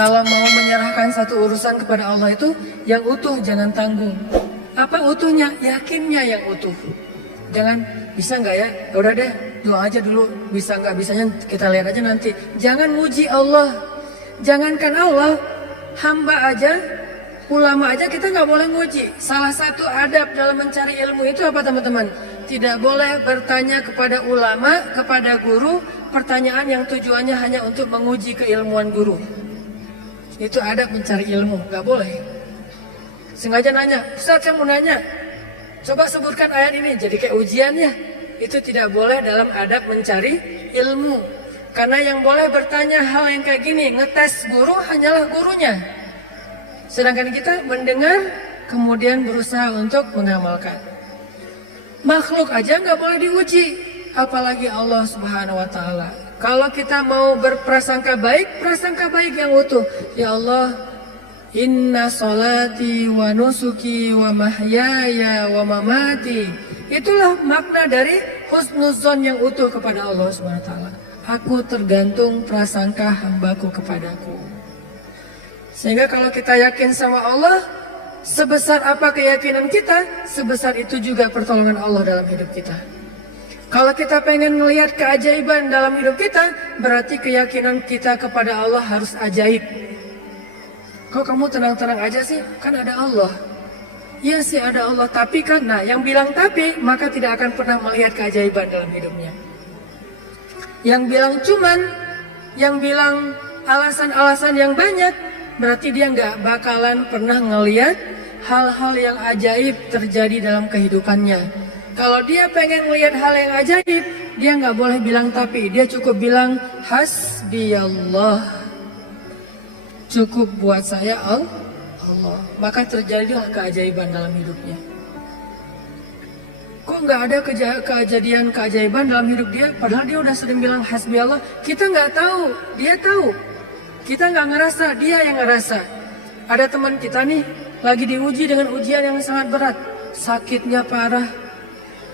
Kalau mau menyerahkan satu urusan kepada Allah itu yang utuh, jangan tanggung. Apa utuhnya? Yakinnya yang utuh. Jangan, bisa nggak ya? Ya udah deh, doa aja dulu. Bisa nggak bisanya kita lihat aja nanti. Jangan muji Allah. Jangankan Allah, hamba aja, ulama aja kita nggak boleh muji. Salah satu adab dalam mencari ilmu itu apa teman-teman? Tidak boleh bertanya kepada ulama, kepada guru, pertanyaan yang tujuannya hanya untuk menguji keilmuan guru. Itu adab mencari ilmu, nggak boleh. Sengaja nanya, Ustaz saya mau nanya, coba sebutkan ayat ini, jadi kayak ujiannya. Itu tidak boleh dalam adab mencari ilmu. Karena yang boleh bertanya hal yang kayak gini, ngetes guru hanyalah gurunya. Sedangkan kita mendengar, kemudian berusaha untuk mengamalkan. Makhluk aja nggak boleh diuji, apalagi Allah Subhanahu Wa Taala. Kalau kita mau berprasangka baik, prasangka baik yang utuh. Ya Allah, inna solati wa nusuki wa mahyaya wa mamati. Itulah makna dari husnuzon yang utuh kepada Allah Subhanahu Wa Taala. Aku tergantung prasangka hambaku kepadaku. Sehingga kalau kita yakin sama Allah, sebesar apa keyakinan kita, sebesar itu juga pertolongan Allah dalam hidup kita. Kalau kita pengen melihat keajaiban dalam hidup kita, berarti keyakinan kita kepada Allah harus ajaib. Kok kamu tenang-tenang aja sih? Kan ada Allah. Iya sih ada Allah, tapi kan, nah yang bilang tapi, maka tidak akan pernah melihat keajaiban dalam hidupnya. Yang bilang cuman, yang bilang alasan-alasan yang banyak, berarti dia nggak bakalan pernah ngelihat hal-hal yang ajaib terjadi dalam kehidupannya. Kalau dia pengen melihat hal yang ajaib, dia nggak boleh bilang tapi, dia cukup bilang hasbiyallah. Cukup buat saya Allah. Maka terjadilah keajaiban dalam hidupnya. Kok nggak ada kejadian keajaiban dalam hidup dia? Padahal dia udah sering bilang hasbiyallah. Kita nggak tahu, dia tahu. Kita nggak ngerasa, dia yang ngerasa. Ada teman kita nih, lagi diuji dengan ujian yang sangat berat. Sakitnya parah.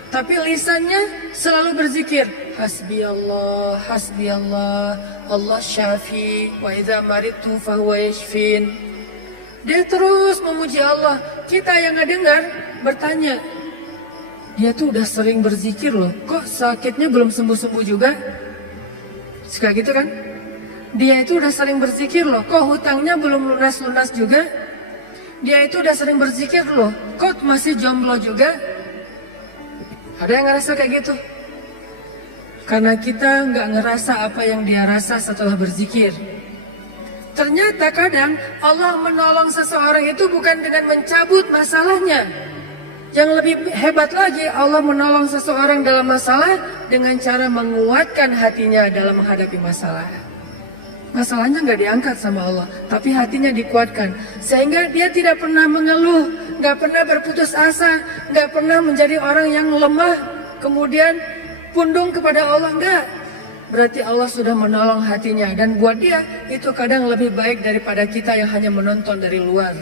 Tapi lisannya selalu berzikir, hasbiyallah, hasbiyallah, Allah syafi, wa idza maridtu fahuwa yashfin. Dia terus memuji Allah. Kita yang ngedengar bertanya, dia tuh udah sering berzikir loh, kok sakitnya belum sembuh-sembuh juga? Suka gitu kan? Dia itu udah sering berzikir loh, kok hutangnya belum lunas-lunas juga? Dia itu udah sering berzikir loh, kok masih jomblo juga? Ada yang ngerasa kayak gitu? Karena kita nggak ngerasa apa yang dia rasa setelah berzikir. Ternyata kadang Allah menolong seseorang itu bukan dengan mencabut masalahnya. Yang lebih hebat lagi, Allah menolong seseorang dalam masalah dengan cara menguatkan hatinya dalam menghadapi masalah. Masalahnya nggak diangkat sama Allah, tapi hatinya dikuatkan. Sehingga dia tidak pernah mengeluh, nggak pernah berputus asa, nggak pernah menjadi orang yang lemah, kemudian pundung kepada Allah, enggak. Berarti Allah sudah menolong hatinya. Dan buat dia, itu kadang lebih baik daripada kita yang hanya menonton dari luar.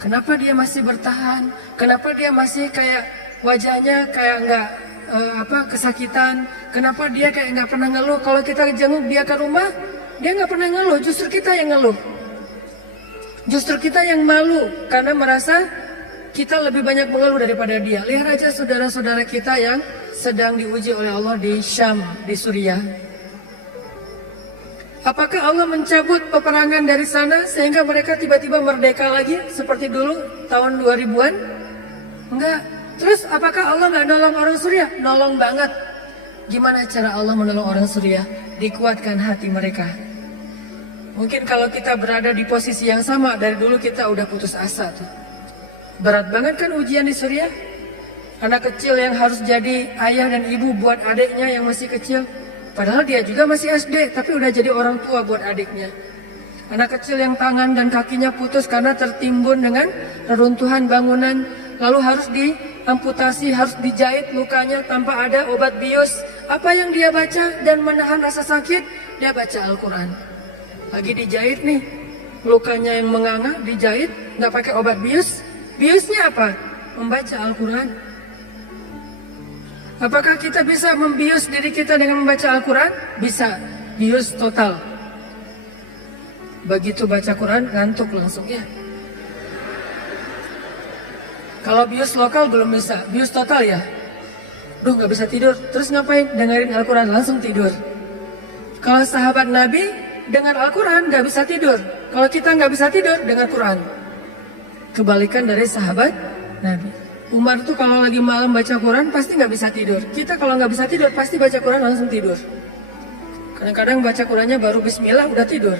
Kenapa dia masih bertahan? Kenapa dia masih kayak wajahnya kayak nggak kesakitan? Kenapa dia kayak nggak pernah ngeluh? Kalau kita jenguk dia ke rumah, dia nggak pernah ngeluh. Justru kita yang ngeluh. Justru kita yang malu karena merasa kita lebih banyak mengeluh daripada dia. Lihat aja saudara-saudara kita yang sedang diuji oleh Allah di Syam, di Suriah. Apakah Allah mencabut peperangan dari sana sehingga mereka tiba-tiba merdeka lagi seperti dulu tahun 2000-an? Enggak. Terus apakah Allah nggak nolong orang Suriah? Nolong banget. Gimana cara Allah menolong orang Suriah? Dikuatkan hati mereka. Mungkin kalau kita berada di posisi yang sama, dari dulu kita udah putus asa tuh. Berat banget kan ujian di Suriah? Anak kecil yang harus jadi ayah dan ibu buat adiknya yang masih kecil. Padahal dia juga masih SD, tapi udah jadi orang tua buat adiknya. Anak kecil yang tangan dan kakinya putus karena tertimbun dengan reruntuhan bangunan. Lalu harus diamputasi, harus dijahit lukanya tanpa ada obat bius. Apa yang dia baca dan menahan rasa sakit? Dia baca Al-Quran. Lagi dijahit nih, lukanya yang menganga, dijahit, nggak pakai obat bius. Biusnya apa? Membaca Al-Quran. Apakah kita bisa membius diri kita dengan membaca Al-Quran? Bisa, bius total. Begitu baca Quran ngantuk langsung ya. Kalau bius lokal belum bisa, bius total ya. Duh nggak bisa tidur, terus ngapain? Dengerin Al-Quran langsung tidur. Kalau sahabat Nabi dengan Al-Quran nggak bisa tidur. Kalau kita nggak bisa tidur dengan Quran. Kebalikan dari sahabat Nabi. Umar tuh kalau lagi malam baca Quran pasti nggak bisa tidur. Kita kalau nggak bisa tidur pasti baca Quran langsung tidur. Kadang-kadang baca Qurannya baru Bismillah udah tidur.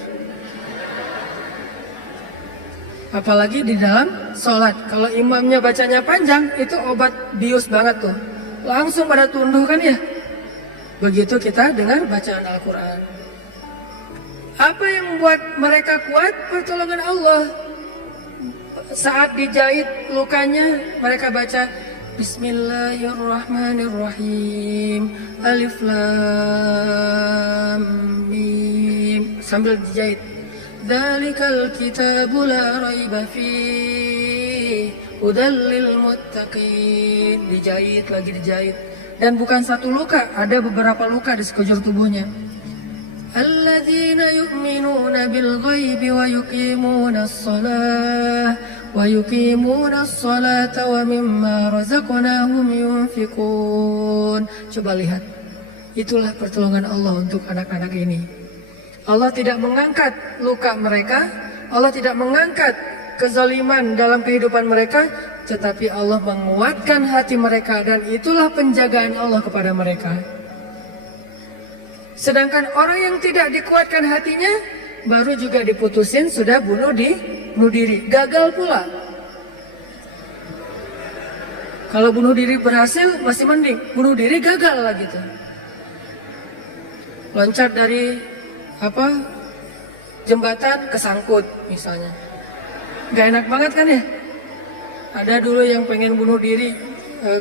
Apalagi di dalam sholat. Kalau imamnya bacanya panjang, itu obat bius banget tuh. Langsung pada tunduh kan ya. Begitu kita dengar bacaan Al-Quran. Apa yang membuat mereka kuat? Pertolongan Allah. Saat dijahit lukanya, mereka baca Bismillahirrahmanirrahim, Alif Lam Mim, sambil dijahit. Dzalikal kitabu la raiba fihi hudal lil muttaqin. Dijahit lagi dijahit. Dan bukan satu luka, ada beberapa luka di sekujur tubuhnya. Alladzina yu'minuna bil ghaibi wa yuqimunas shalah wa yuqimunas salata wa mimma razaqnahum yunfiqun. Coba lihat. Itulah pertolongan Allah untuk anak-anak ini. Allah tidak mengangkat luka mereka, Allah tidak mengangkat kezaliman dalam kehidupan mereka, tetapi Allah menguatkan hati mereka dan itulah penjagaan Allah kepada mereka. Sedangkan orang yang tidak dikuatkan hatinya, baru juga diputusin sudah bunuh diri, gagal pula. Kalau bunuh diri berhasil masih mending, bunuh diri gagal lah gitu. Loncat dari jembatan kesangkut misalnya, gak enak banget kan ya. Ada dulu yang pengen bunuh diri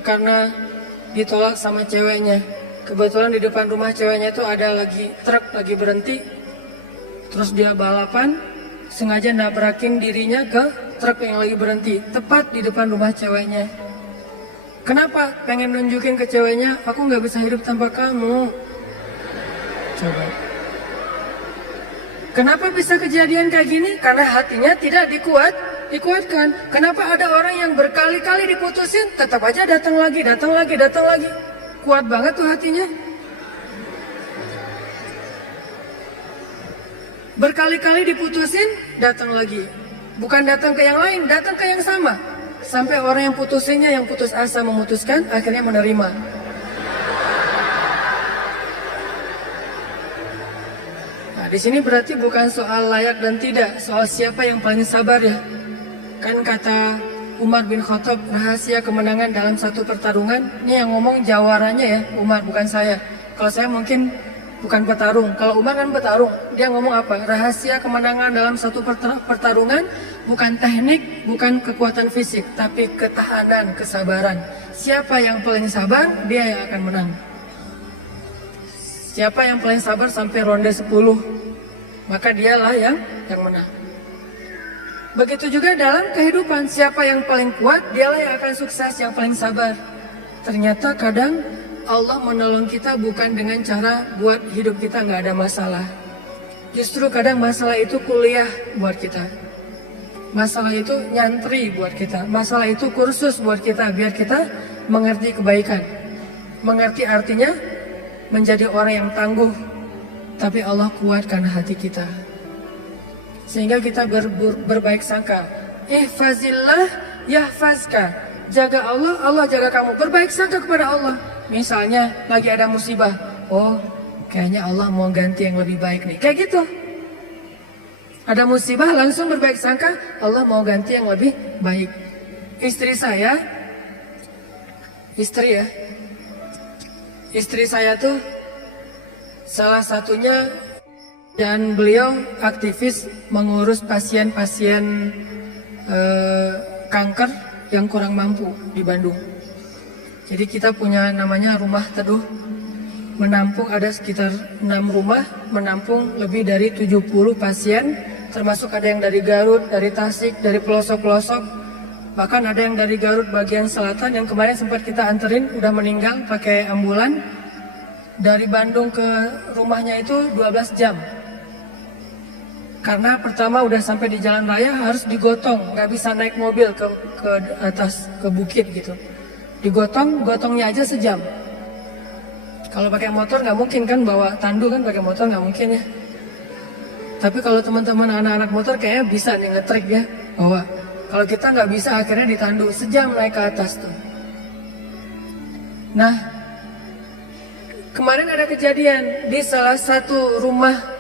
karena ditolak sama ceweknya. Kebetulan di depan rumah ceweknya itu ada truk lagi berhenti, terus dia balapan sengaja nabrakin dirinya ke truk yang lagi berhenti tepat di depan rumah ceweknya. Kenapa? Pengen nunjukin ke ceweknya, aku gak bisa hidup tanpa kamu. Coba. Kenapa bisa kejadian kayak gini? Karena hatinya tidak dikuatkan. Kenapa ada orang yang berkali-kali diputusin, tetap aja datang lagi. Kuat banget tuh hatinya. Berkali-kali diputusin, datang lagi. Bukan datang ke yang lain, datang ke yang sama. Sampai orang yang putusinnya, yang putus asa memutuskan, akhirnya menerima. Di sini berarti bukan soal layak dan tidak, soal siapa yang paling sabar ya. Kan kata Umar bin Khattab, rahasia kemenangan dalam satu pertarungan, ini yang ngomong jawarannya ya, Umar bukan saya. Kalau saya mungkin bukan petarung, kalau Umar kan petarung. Dia ngomong apa? Rahasia kemenangan dalam satu pertarungan bukan teknik, bukan kekuatan fisik, tapi ketahanan, kesabaran. Siapa yang paling sabar, dia yang akan menang. Siapa yang paling sabar sampai ronde 10, maka dialah yang menang. Begitu juga dalam kehidupan, siapa yang paling kuat, dialah yang akan sukses, yang paling sabar. Ternyata kadang Allah menolong kita bukan dengan cara buat hidup kita nggak ada masalah. Justru kadang masalah itu kuliah buat kita. Masalah itu nyantri buat kita. Masalah itu kursus buat kita, biar kita mengerti kebaikan. Mengerti artinya menjadi orang yang tangguh, tapi Allah kuatkan hati kita sehingga kita berbaik sangka. Ihfazillah yahfazka. Jaga Allah, Allah jaga kamu. Berbaik sangka kepada Allah. Misalnya lagi ada musibah, oh kayaknya Allah mau ganti yang lebih baik nih, kayak gitu. Ada musibah langsung berbaik sangka, Allah mau ganti yang lebih baik. Istri saya tuh salah satunya, dan beliau aktivis mengurus pasien-pasien kanker yang kurang mampu di Bandung. Jadi kita punya namanya rumah teduh, menampung ada sekitar 6 rumah, menampung lebih dari 70 pasien, termasuk ada yang dari Garut, dari Tasik, dari pelosok-pelosok, bahkan ada yang dari Garut bagian selatan yang kemarin sempat kita anterin, udah meninggal pakai ambulan. Dari Bandung ke rumahnya itu 12 jam. Karena pertama udah sampai di jalan raya harus digotong, nggak bisa naik mobil ke atas, ke bukit gitu. Digotong, gotongnya aja sejam. Kalau pakai motor nggak mungkin kan, bawa tandu kan pakai motor nggak mungkin ya. Tapi kalau teman-teman anak-anak motor kayaknya bisa nih ngetrik ya, bawa. Kalau kita nggak bisa akhirnya ditandu sejam naik ke atas tuh. Nah, kemarin ada kejadian di salah satu rumah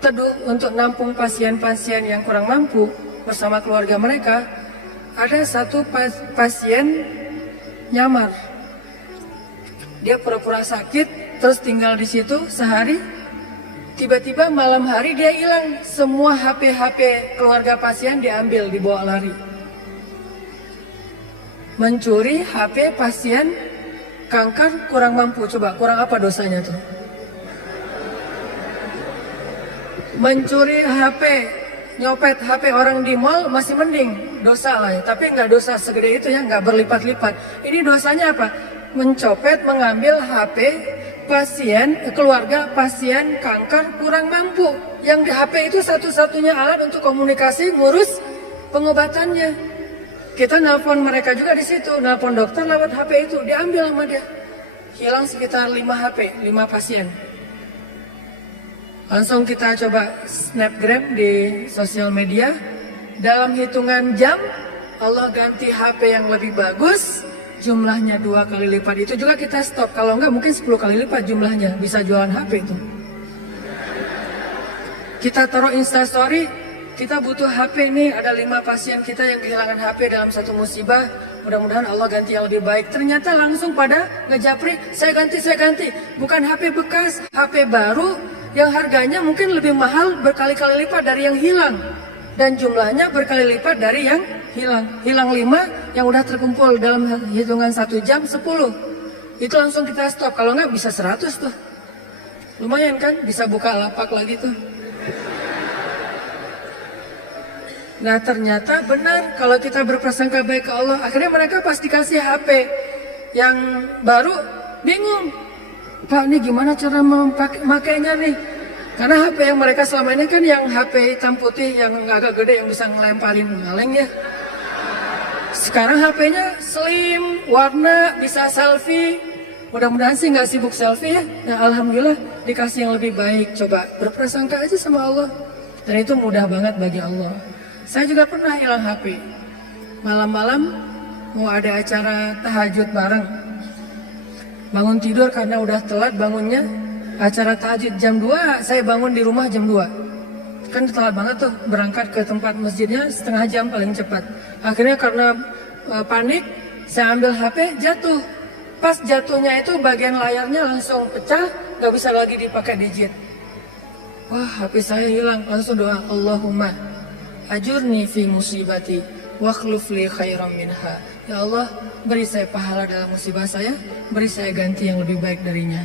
teduh untuk nampung pasien-pasien yang kurang mampu bersama keluarga mereka. Ada satu pasien nyamar. Dia pura-pura sakit, terus tinggal di situ sehari. Tiba-tiba malam hari dia hilang. Semua HP keluarga pasien diambil, dibawa lari. Mencuri HP pasien kanker kurang mampu. Coba, kurang apa dosanya tuh? Mencuri HP, nyopet HP orang di mall masih mending, dosa lah ya. Tapi nggak dosa segede itu ya, nggak berlipat-lipat. Ini dosanya apa? Mencopet, mengambil HP pasien, keluarga pasien kanker kurang mampu. Yang di HP itu satu-satunya alat untuk komunikasi, ngurus pengobatannya. Kita nelpon mereka juga di situ, nelpon dokter lewat HP itu, diambil sama dia. Hilang sekitar 5 HP, 5 pasien. Langsung kita coba snapgram di sosial media. Dalam hitungan jam, Allah ganti HP yang lebih bagus, jumlahnya 2 kali lipat. Itu juga kita stop, kalau enggak mungkin 10 kali lipat jumlahnya, bisa jualan HP itu. Kita taruh instastory, kita butuh HP nih, ada 5 pasien kita yang kehilangan HP dalam satu musibah. Mudah-mudahan Allah ganti yang lebih baik. Ternyata langsung pada ngejapri, saya ganti. Bukan HP bekas, HP baru yang harganya mungkin lebih mahal berkali-kali lipat dari yang hilang. Dan jumlahnya berkali lipat dari yang hilang. Hilang 5, yang udah terkumpul dalam hitungan 1 jam 10. Itu langsung kita stop, kalau nggak bisa 100 tuh. Lumayan kan, bisa buka lapak lagi tuh. Nah ternyata benar, kalau kita berprasangka baik ke Allah, akhirnya mereka pasti kasih HP yang baru, bingung. Pak, ini gimana cara memakainya nih? Karena HP yang mereka selama ini kan yang HP hitam putih yang agak gede yang bisa ngelemparin kaleng ya. Sekarang HP-nya slim, warna, bisa selfie. Mudah-mudahan sih nggak sibuk selfie ya. Nah alhamdulillah dikasih yang lebih baik. Coba berprasangka aja sama Allah. Dan itu mudah banget bagi Allah. Saya juga pernah hilang HP. Malam-malam mau ada acara tahajud bareng. Bangun tidur karena udah telat bangunnya. Acara tahajud jam 2, saya bangun di rumah jam 2. Kan telat banget tuh, berangkat ke tempat masjidnya setengah jam paling cepat. Akhirnya karena panik, saya ambil HP, jatuh. Pas jatuhnya itu bagian layarnya langsung pecah, gak bisa lagi dipakai digit. Wah, HP saya hilang. Langsung doa, Allahumma ajurni fi musibati wa akhluf li khairam minha. Ya Allah, beri saya pahala dalam musibah saya, beri saya ganti yang lebih baik darinya.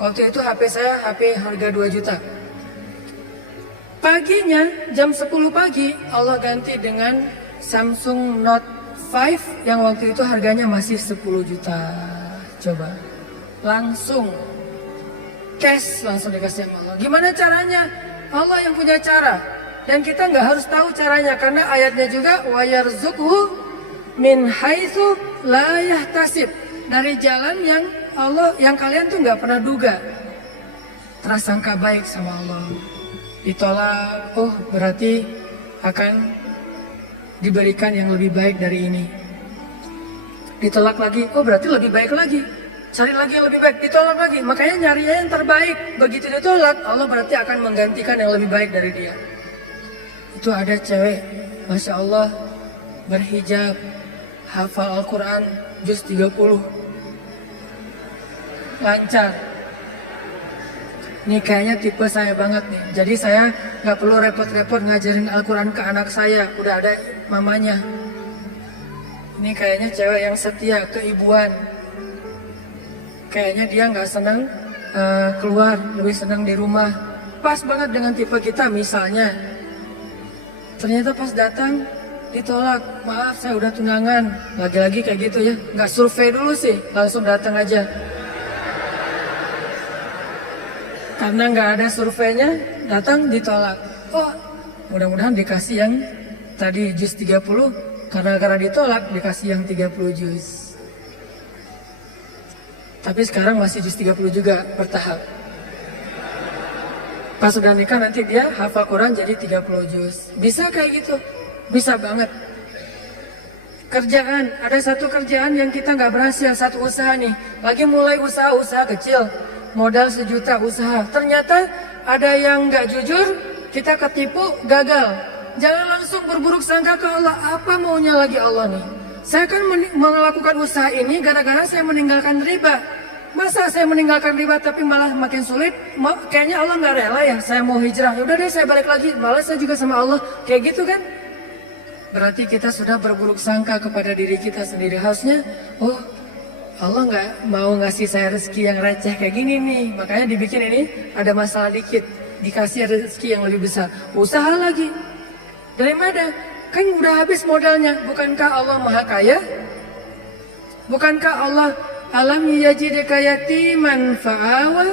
Waktu itu HP saya HP harga 2 juta. Paginya jam 10 pagi Allah ganti dengan Samsung Note 5 yang waktu itu harganya masih 10 juta. Coba langsung cash, langsung dikasih sama Allah. Gimana caranya? Allah yang punya cara. Dan kita nggak harus tahu caranya karena ayatnya juga wa yarzuqhu min haitsu la yahtasib, dari jalan yang Allah yang kalian tuh nggak pernah duga. Prasangka baik sama Allah. Ditolak, oh berarti akan diberikan yang lebih baik dari ini. Ditolak lagi, oh berarti lebih baik lagi. Cari lagi yang lebih baik, ditolak lagi. Makanya nyarinya yang terbaik. Begitu ditolak, Allah berarti akan menggantikan yang lebih baik dari dia. Itu ada cewek, Masya Allah, berhijab, hafal Al-Quran, juz 30. Lancar. Ini kayaknya tipe saya banget nih. Jadi saya nggak perlu repot-repot ngajarin Al-Quran ke anak saya. Udah ada mamanya. Ini kayaknya cewek yang setia, keibuan. Kayaknya dia nggak senang keluar, lebih senang di rumah. Pas banget dengan tipe kita misalnya. Ternyata pas datang ditolak, maaf saya udah tunangan. Lagi-lagi kayak gitu ya, nggak survei dulu sih, langsung datang aja. Karena nggak ada surveinya, datang ditolak. Oh Mudah-mudahan dikasih yang tadi juz 30, karena ditolak dikasih yang 30 juz. Tapi sekarang masih juz 30 juga bertahap. Pas sudah nikah nanti dia hafal Quran jadi 30 juz. Bisa kayak gitu? Bisa banget. Kerjaan, ada satu kerjaan yang kita nggak berhasil, satu usaha nih. Lagi mulai usaha kecil, modal 1 juta usaha. Ternyata ada yang nggak jujur, kita ketipu, gagal. Jangan langsung berburuk sangka ke Allah. Apa maunya lagi Allah nih? Saya kan melakukan usaha ini gara-gara saya meninggalkan riba. Masa saya meninggalkan riba tapi malah makin sulit? Kayaknya Allah nggak rela ya. Saya mau hijrah, yaudah deh saya balik lagi. Malah saya juga sama Allah. Kayak gitu kan? Berarti kita sudah berburuk sangka kepada diri kita sendiri. Harusnya, oh Allah nggak mau ngasih saya rezeki yang receh kayak gini nih. Makanya dibikin ini ada masalah dikit, dikasih rezeki yang lebih besar. Usaha lagi. Dari mana? Kan udah habis modalnya. Bukankah Allah maha kaya? Bukankah Allah alam yajidka yatiman fa'awa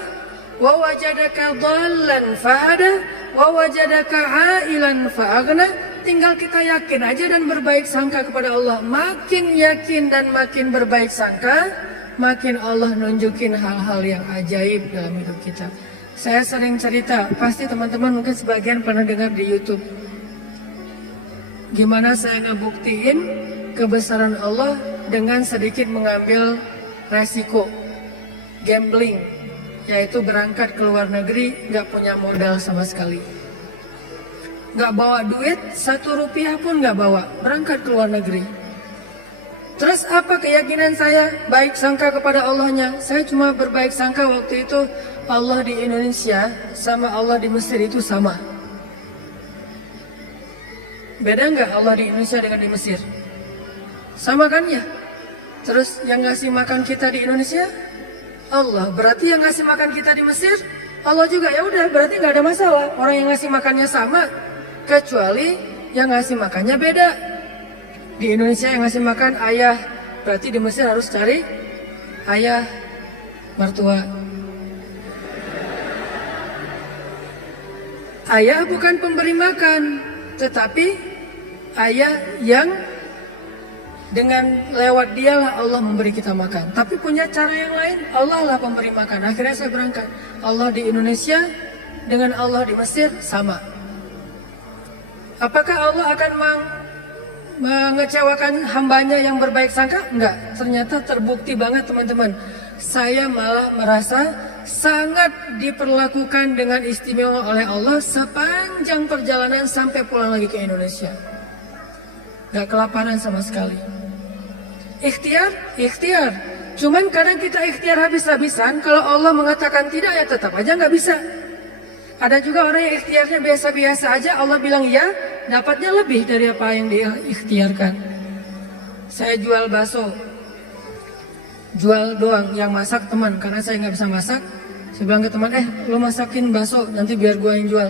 wa wajadaka dhallan fahada wa wajadaka ailan fa'aghna. Tinggal kita yakin aja dan berbaik sangka kepada Allah. Makin yakin dan makin berbaik sangka, makin Allah nunjukin hal-hal yang ajaib dalam hidup kita. Saya sering cerita, pasti teman-teman mungkin sebagian pernah dengar di YouTube. Gimana saya ngebuktiin kebesaran Allah dengan sedikit mengambil resiko gambling, yaitu berangkat ke luar negeri gak punya modal sama sekali, gak bawa duit 1 rupiah pun gak bawa, berangkat ke luar negeri. Terus apa keyakinan saya? Baik sangka kepada Allahnya. Saya cuma berbaik sangka waktu itu Allah di Indonesia sama Allah di Mesir itu sama. Beda nggak Allah di Indonesia dengan di Mesir? Sama kan ya? Terus yang ngasih makan kita di Indonesia Allah, berarti yang ngasih makan kita di Mesir Allah juga. Ya udah, berarti nggak ada masalah. Orang yang ngasih makannya sama, kecuali yang ngasih makannya beda. Di Indonesia yang ngasih makan ayah, berarti di Mesir harus cari ayah mertua. Ayah bukan pemberi makan, tetapi ayah yang dengan lewat dialah Allah memberi kita makan. Tapi punya cara yang lain, Allah lah pemberi makan. Akhirnya saya berangkat. Allah di Indonesia dengan Allah di Mesir sama. Apakah Allah akan mengecewakan hambanya yang berbaik sangka? Enggak. Ternyata terbukti banget teman-teman. Saya malah merasa sangat diperlakukan dengan istimewa oleh Allah sepanjang perjalanan sampai pulang lagi ke Indonesia. Gak kelaparan sama sekali. Ikhtiar. Cuman kadang kita ikhtiar habis-habisan. Kalau Allah mengatakan tidak, ya tetap aja gak bisa. Ada juga orang yang ikhtiarnya biasa-biasa aja, Allah bilang ya, dapatnya lebih dari apa yang dia ikhtiarkan. Saya jual bakso, jual doang, yang masak teman, karena saya nggak bisa masak. Saya bilang ke teman, lo masakin bakso, nanti biar gua yang jual.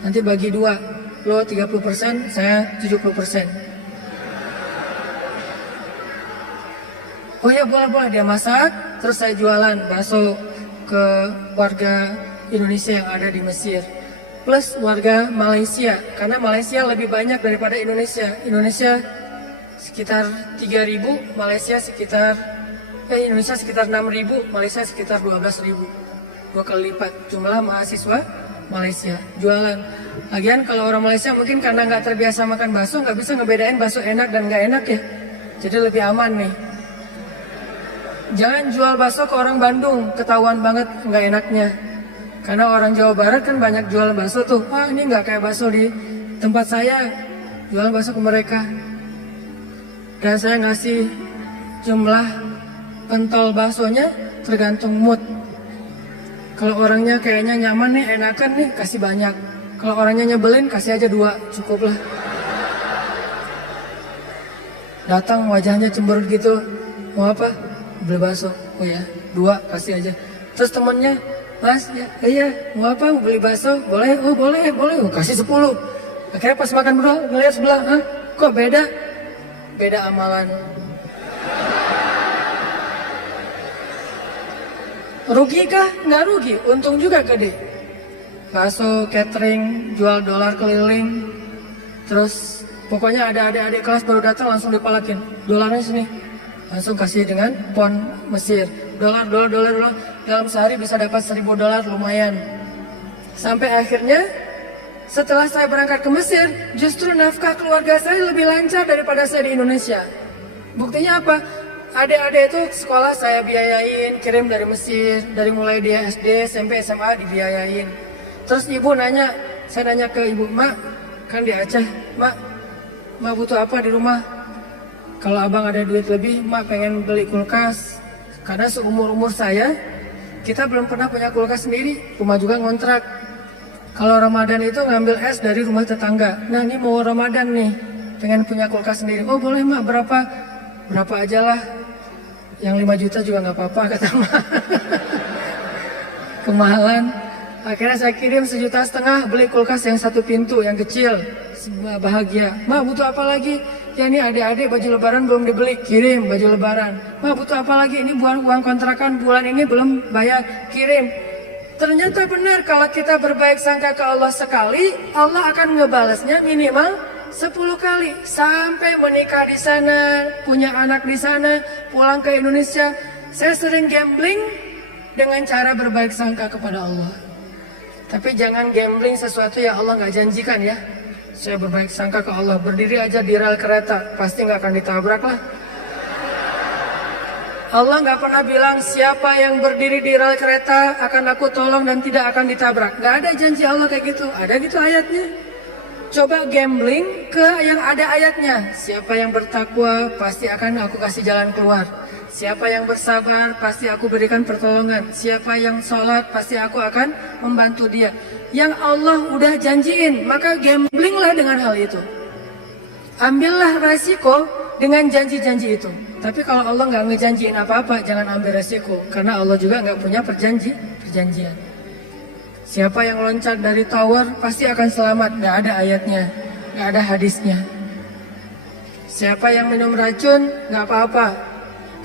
Nanti bagi 2, lo 30%, saya 70%. Oh ya boleh, dia masak, terus saya jualan bakso ke warga Indonesia yang ada di Mesir, plus warga Malaysia, karena Malaysia lebih banyak daripada Indonesia. Indonesia sekitar 3.000, Indonesia sekitar 6.000, Malaysia sekitar 12.000, 2 kali lipat jumlah mahasiswa Malaysia. Jualan. Lagian kalau orang Malaysia mungkin karena nggak terbiasa makan bakso, nggak bisa ngebedain bakso enak dan nggak enak ya, jadi lebih aman nih. Jangan jual bakso ke orang Bandung, ketahuan banget nggak enaknya. Karena orang Jawa Barat kan banyak jual bakso tuh. Ini nggak kayak bakso di tempat saya. Jual bakso ke mereka. Dan saya ngasih jumlah pentol baksonya tergantung mood. Kalau orangnya kayaknya nyaman nih, enakan nih, kasih banyak. Kalau orangnya nyebelin, kasih aja 2, cukup lah. Datang wajahnya cemberut gitu. Mau apa? Beli bakso. Oh ya, 2 kasih aja. Terus temennya, Mas, iya, mau apa? Mau beli bakso? Boleh, oh boleh, oh, kasih 10. Akhirnya pas makan berdua, ngeliat sebelah, kok beda? Beda amalan. Rugi kah? Nggak rugi, untung juga gede. Bakso, catering, jual dolar keliling, Terus pokoknya ada adik-adik kelas baru datang langsung dipalakin. Dolarnya sini. Langsung kasih dengan pon Mesir. Dolar. Dalam sehari bisa dapat $1.000 lumayan. Sampai akhirnya setelah saya berangkat ke Mesir, justru nafkah keluarga saya lebih lancar daripada saya di Indonesia. Buktinya apa? Adik-adik itu sekolah saya biayain, kirim dari Mesir, dari mulai dia SD, SMP, SMA dibiayain. Terus ibu nanya, saya nanya ke ibu, Mak, kan di Aceh, Mak butuh apa di rumah? Kalau abang ada duit lebih, Mak pengen beli kulkas. Karena seumur-umur saya, kita belum pernah punya kulkas sendiri, rumah juga ngontrak. Kalau Ramadan itu ngambil es dari rumah tetangga. Nah ini mau Ramadan nih, pengen punya kulkas sendiri. Oh boleh Mak, berapa aja lah. Yang 5 juta juga nggak apa-apa kata Mak. Kemahalan. Akhirnya saya kirim 1,5 juta beli kulkas yang 1 pintu yang kecil. Bahagia. Mak butuh apa lagi? Ya ini adik-adik baju lebaran belum dibeli, kirim baju lebaran. Mak butuh apa lagi? Ini uang kontrakan bulan ini belum bayar, kirim. Ternyata benar kalau kita berbaik sangka ke Allah sekali, Allah akan ngebalasnya minimal 10 kali. Sampai menikah di sana, punya anak di sana, pulang ke Indonesia. Saya sering gambling dengan cara berbaik sangka kepada Allah. Tapi jangan gambling sesuatu yang Allah nggak janjikan ya. Saya berbaik sangka ke Allah, berdiri aja di rel kereta, pasti nggak akan ditabrak lah. Allah nggak pernah bilang siapa yang berdiri di rel kereta akan aku tolong dan tidak akan ditabrak. Nggak ada janji Allah kayak gitu. Ada gitu ayatnya. Coba gambling ke yang ada ayatnya. Siapa yang bertakwa pasti akan aku kasih jalan keluar. Siapa yang bersabar pasti aku berikan pertolongan. Siapa yang sholat pasti aku akan membantu dia. Yang Allah udah janjiin, maka gamblinglah dengan hal itu. Ambillah resiko dengan janji-janji itu. Tapi kalau Allah nggak ngejanjiin apa-apa, jangan ambil resiko. Karena Allah juga nggak punya perjanjian. Siapa yang loncat dari tower pasti akan selamat. Nggak ada ayatnya, nggak ada hadisnya. Siapa yang minum racun nggak apa-apa.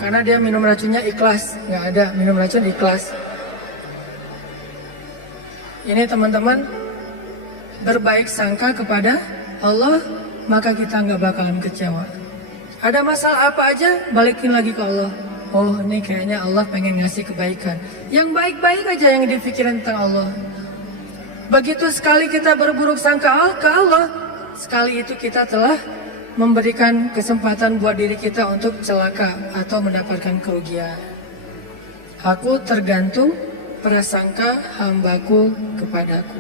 Karena dia minum racunnya ikhlas. Nggak ada minum racun ikhlas. Ini teman-teman, berbaik sangka kepada Allah, maka kita nggak bakalan kecewa. Ada masalah apa aja, balikin lagi ke Allah. Oh ini kayaknya Allah pengen ngasih kebaikan. Yang baik-baik aja yang dipikirin tentang Allah. Begitu sekali kita berburuk sangka ke Allah, sekali itu kita telah memberikan kesempatan buat diri kita untuk celaka atau mendapatkan kerugian. Aku tergantung prasangka hambaku kepadaku.